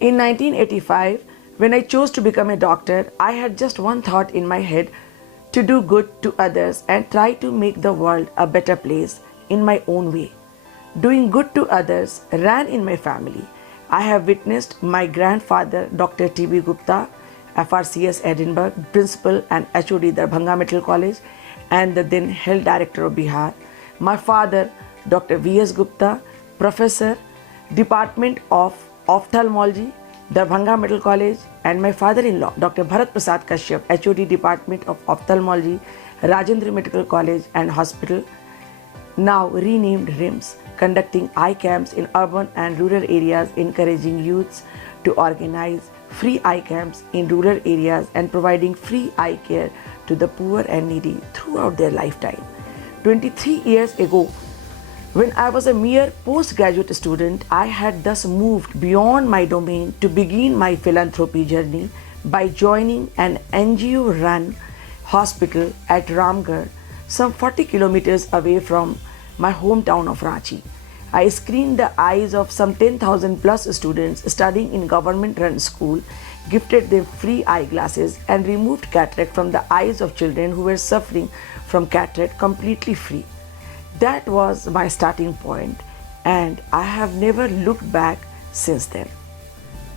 In 1985, when I chose to become a doctor, I had just one thought in my head: to do good to others and try to make the world a better place in my own way. Doing good to others ran in my family. I have witnessed my grandfather, Dr. T.B. Gupta, FRCS Edinburgh, Principal and HOD Darbhanga Medical College, and the then Health Director of Bihar. My father, Dr. V.S. Gupta, Professor, Department of Ophthalmology, Darbhanga Medical College, and my father-in-law, Dr. Bharat Prasad Kashyap, HOD Department of Ophthalmology, Rajendra Medical College and Hospital, now renamed RIMS, conducting eye camps in urban and rural areas, encouraging youths to organize free eye camps in rural areas and providing free eye care to the poor and needy throughout their lifetime. 23 years ago, when I was a mere postgraduate student, I had thus moved beyond my domain to begin my philanthropy journey by joining an NGO-run hospital at Ramgarh, some 40 kilometers away from my hometown of Ranchi. I screened the eyes of some 10,000 plus students studying in government-run school, gifted them free eyeglasses, and removed cataract from the eyes of children who were suffering from cataract completely free. That was my starting point, and I have never looked back since then.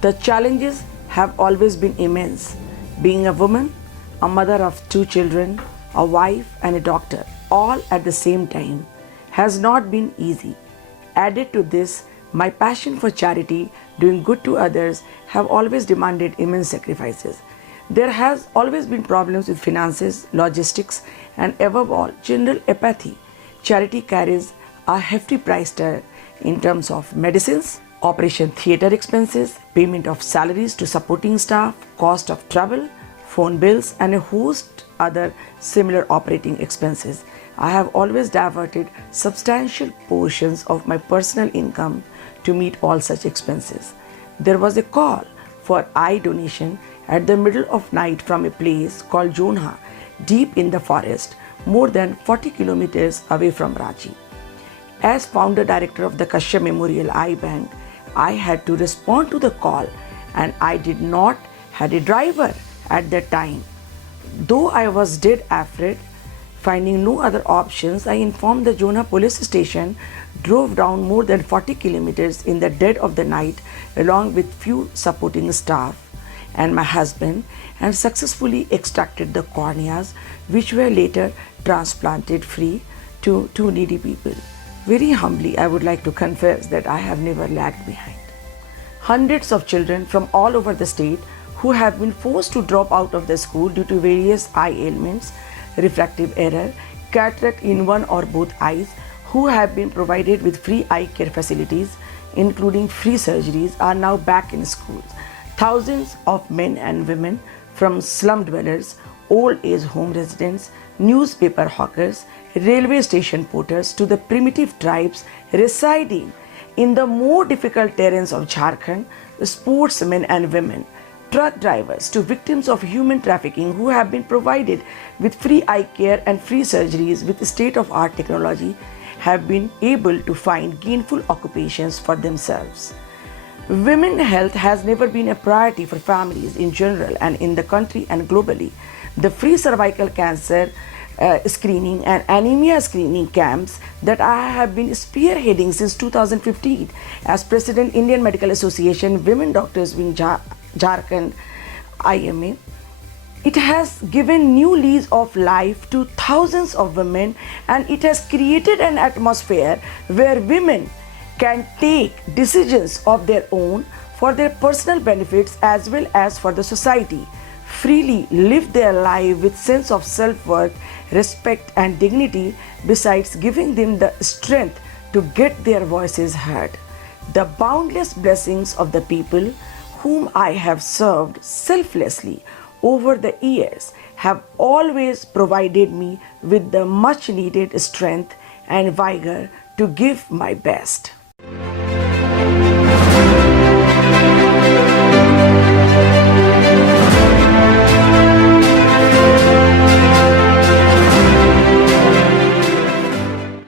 The challenges have always been immense. Being a woman, a mother of 2 children, a wife, and a doctor, all at the same time, has not been easy. Added to this, my passion for charity, doing good to others, have always demanded immense sacrifices. There has always been problems with finances, logistics, and above all, general apathy. Charity carries a hefty price tag in terms of medicines, operation theatre expenses, payment of salaries to supporting staff, cost of travel, phone bills, and a host other similar operating expenses. I have always diverted substantial portions of my personal income to meet all such expenses. There was a call for eye donation at the middle of night from a place called Jonha, deep in the forest, more than 40 kilometers away from Ranchi. As founder director of the Kashyap Memorial Eye Bank, I had to respond to the call, and I did not have a driver at that time. Though I was dead afraid, finding no other options, I informed the Jonha police station, drove down more than 40 kilometers in the dead of the night along with few supporting staff and my husband, and successfully extracted the corneas, which were later transplanted free to 2 needy people. Very humbly, I would like to confess that I have never lagged behind. Hundreds of children from all over the state who have been forced to drop out of the school due to various eye ailments, refractive error, cataract in one or both eyes, who have been provided with free eye care facilities, including free surgeries, are now back in schools. Thousands of men and women, from slum dwellers, old age home residents, newspaper hawkers, railway station porters, to the primitive tribes residing in the more difficult terrains of Jharkhand, sportsmen and women, truck drivers, to victims of human trafficking who have been provided with free eye care and free surgeries with state-of-art technology, have been able to find gainful occupations for themselves. Women health has never been a priority for families in general and in the country and globally. The free cervical cancer screening and anemia screening camps that I have been spearheading since 2015 as President Indian Medical Association Women Doctors Wing Jharkhand IMA. It has given new lease of life to thousands of women, and it has created an atmosphere where women can take decisions of their own for their personal benefits as well as for the society, freely live their life with sense of self-worth, respect and dignity, besides giving them the strength to get their voices heard. The boundless blessings of the people whom I have served selflessly over the years have always provided me with the much needed strength and vigor to give my best.